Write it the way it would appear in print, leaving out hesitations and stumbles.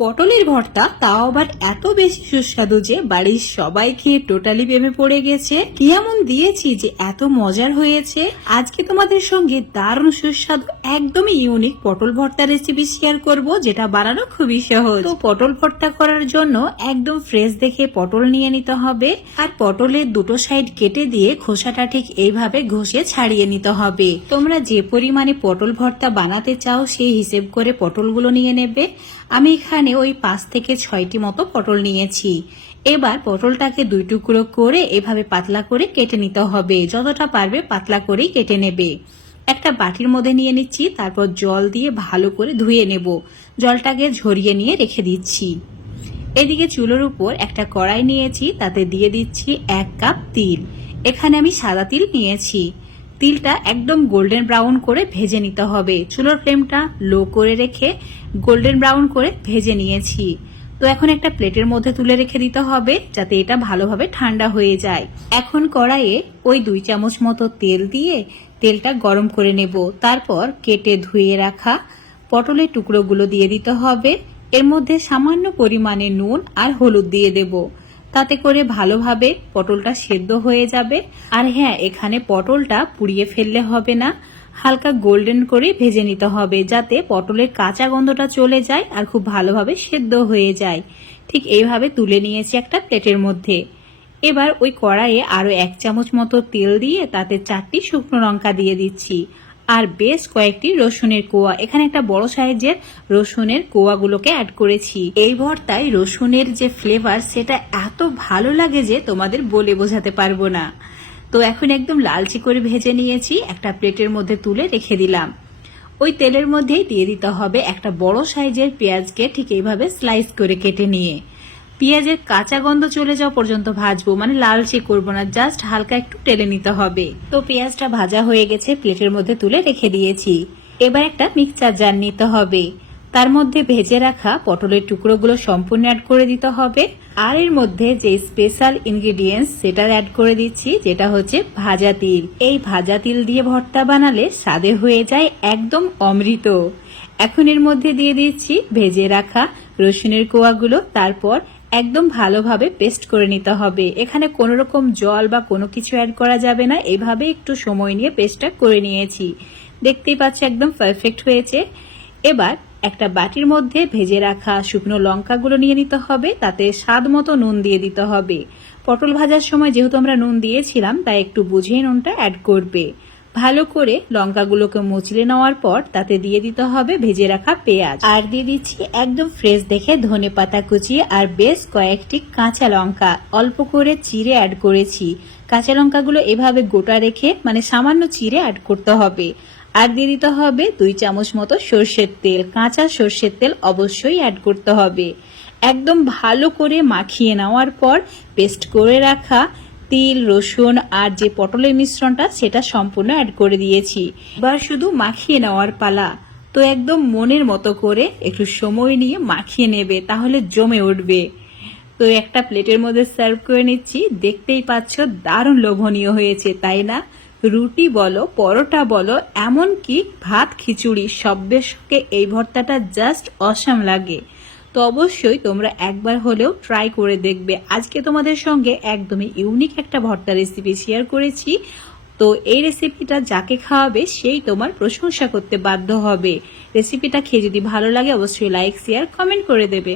পটলের ভর্তা তাও আবার এত বেশি সুস্বাদু যে বাড়ির সবাই খেয়ে টোটালি প্রেমে পড়ে গেছে। কি এমন দিয়েছি যে এত মজার হয়েছে। আজকে তোমাদের সঙ্গে দারুণ সুস্বাদু একদমই ইউনিক পটল ভর্তা রেসিপি শেয়ার করব, যেটা বানানো খুবই সহজ। তো পটল ভর্তা করার জন্য একদম ফ্রেশ দেখে পটল নিয়ে নিতে হবে, আর পটলের দুটো সাইড কেটে দিয়ে খোসাটা ঠিক এইভাবে ঘষে ছাড়িয়ে নিতে হবে। তোমরা যে পরিমাণে পটল ভর্তা বানাতে চাও সেই হিসেব করে পটলগুলো নিয়ে নেবে। আমি এখানে ওই 5 থেকে 6টি মতো পটল নিয়েছি। এবার পটলটাকে 2 টুকরো করে এভাবে পাতলা করে কেটে নিতে হবে। যতটা পারবে পাতলা করেই কেটে নেবে। একটা বাটির মধ্যে নিয়ে নিচ্ছি, তারপর জল দিয়ে ভালো করে ধুয়ে নেব। জলটাকে ঝরিয়ে নিয়ে রেখে দিচ্ছি। এদিকে চুলোর উপর একটা কড়াই নিয়েছি, তাতে দিয়ে দিচ্ছি 1 কাপ তিল। এখানে আমি সাদা তিল নিয়েছি। তিলটা একদম গোল্ডেন ব্রাউন করে ভেজে নিতে হবে। চুলোর ফ্লেমটা লো করে রেখে গোল্ডেন ব্রাউন করে ভেজে নিয়েছি। তো এখন একটা প্লেটের মধ্যে তুলে রেখে দিতে হবে, যাতে এটা ভালোভাবে ঠান্ডা হয়ে যায়। এখন কড়াইয়ে ওই 2 চামচ মতো তেল দিয়ে তেলটা গরম করে নেব। তারপর কেটে ধুয়ে রাখা পটলের টুকরোগুলো দিয়ে দিতে হবে। এর মধ্যে সামান্য পরিমাণে নুন আর হলুদ দিয়ে দেব। তাতে করে ভালোভাবে পটলটা সেদ্ধ হয়ে যাবে। আর হ্যাঁ, এখানে পটলটা পুড়িয়ে ফেললে হবে না, হালকা গোল্ডেন করে ভেজে নিতে হবে, যাতে পটলের কাঁচা গন্ধটা চলে যায় আর খুব ভালোভাবে সেদ্ধ হয়ে যায়। ঠিক এইভাবে তুলে নিয়েছি একটা প্লেটের মধ্যে। এবার ওই কড়াইয়ে আরো 1 চামচ মতো তেল দিয়ে তাতে 4টি শুকনো লঙ্কা দিয়ে দিচ্ছি, আর বেশ কয়েকটি রসুনের কোয়া। এখানে একটা বড় সাইজের রসুনের কোয়াগুলোকে অ্যাড করেছি। এই ভর্তায় রসুনের যে ফ্লেভার সেটা এত ভালো লাগে যে তোমাদের বলে বোঝাতে পারবো না। তো এখন একদম লালচে করে ভেজে নিয়েছি, একটা প্লেটের মধ্যে তুলে রেখে দিলাম। ওই তেলের মধ্যেই দিয়ে দিতে হবে একটা বড় সাইজের পেঁয়াজকে ঠিক এইভাবে স্লাইস করে কেটে নিয়ে। পেঁয়াজের কাঁচা গন্ধ চলে যাওয়া পর্যন্ত ভাজবো, মানে লালচে করবো না, জাস্ট হালকা একটু টেলে নিতে হবে। তো পেঁয়াজটা ভাজা হয়ে গেছে, প্লেটের মধ্যে তুলে রেখে দিয়েছি। এবার একটা মিক্সচার জার নিতে হবে। তার মধ্যে ভেজে রাখা পটলের টুকরোগুলো সম্পূর্ণ অ্যাড করে দিতে হবে। আর এর মধ্যে যে স্পেশাল ইনগ্রেডিয়েন্টস সেটা অ্যাড করে দিচ্ছি, যেটা হচ্ছে ভাজা তিল। এই ভাজা তিল দিয়ে ভর্তা বানালে স্বাদে হয়ে যায় একদম অমৃত। এখন এর মধ্যে দিয়ে দিচ্ছি ভেজে রাখা রসুনের কোয়াগুলো। তারপর একদম ভালোভাবে পেস্ট করে নিতে হবে। এখানে কোনো রকম জল বা কোনো কিছু অ্যাড করা যাবে না। এইভাবে একটু সময় নিয়ে পেস্টটা করে নিয়েছি। দেখতেই পাচ্ছ একদম পারফেক্ট হয়েছে। এবার একটা বাটির মধ্যে ভেজে রাখা শুকনো লঙ্কাগুলো নিয়ে নিতে হবে, তাতে স্বাদ মতো নুন দিয়ে দিতে হবে। পটল ভাজার সময় যেহেতু আমরা নুন দিয়েছিলাম, তাই একটু বুঝিয়ে নুনটা অ্যাড করবে। ভালো করে লঙ্কাগুলোকে মুচড়ে নেওয়ার পর তাতে দিয়ে দিতে হবে ভেজে রাখা পেঁয়াজ, আর দিয়ে দিচ্ছি একদম ফ্রেশ দেখে ধনেপাতা কুচি আর বেশ কয়েকটি কাঁচা লঙ্কা অল্প করে চিড়ে অ্যাড করেছি। কাঁচা লঙ্কাগুলো এভাবে গোটা রেখে মানে সামান্য চিড়ে অ্যাড করতে হবে। আর দিয়ে দিতে হবে 2 চামচ মতো সর্ষের তেল। কাঁচা সর্ষের তেল অবশ্যই অ্যাড করতে হবে। একদম ভালো করে মাখিয়ে নেওয়ার পর পেস্ট করে রাখা তিল, রসুন আর যে পটলের মিশ্রণটা সেটা সম্পূর্ণ অ্যাড করে দিয়েছি। এবার শুধু মাখিয়ে নেওয়ার পালা। তো একদম মনের মতো করে একটু সময় নিয়ে মাখিয়ে নেবে, তাহলে জমে উঠবে। তো একটা প্লেটের মধ্যে সার্ভ করে নিচ্ছি। দেখতেই পাচ্ছ দারুণ লোভনীয় হয়েছে, তাই না? রুটি বলো, পরোটা বলো, এমনকি ভাত খিচুড়ি সবের সঙ্গে এই ভর্তাটা জাস্ট অসাম লাগে। তো অবশ্যই তোমরা একবার হলেও ট্রাই করে দেখবে। আজকে তোমাদের সঙ্গে একদমই ইউনিক একটা ভর্তা রেসিপি শেয়ার করেছি। তো এই রেসিপিটা যাকে খাওয়াবে সেই তোমার প্রশংসা করতে বাধ্য হবে। রেসিপিটা খেয়ে যদি ভালো লাগে অবশ্যই লাইক, শেয়ার, কমেন্ট করে দেবে।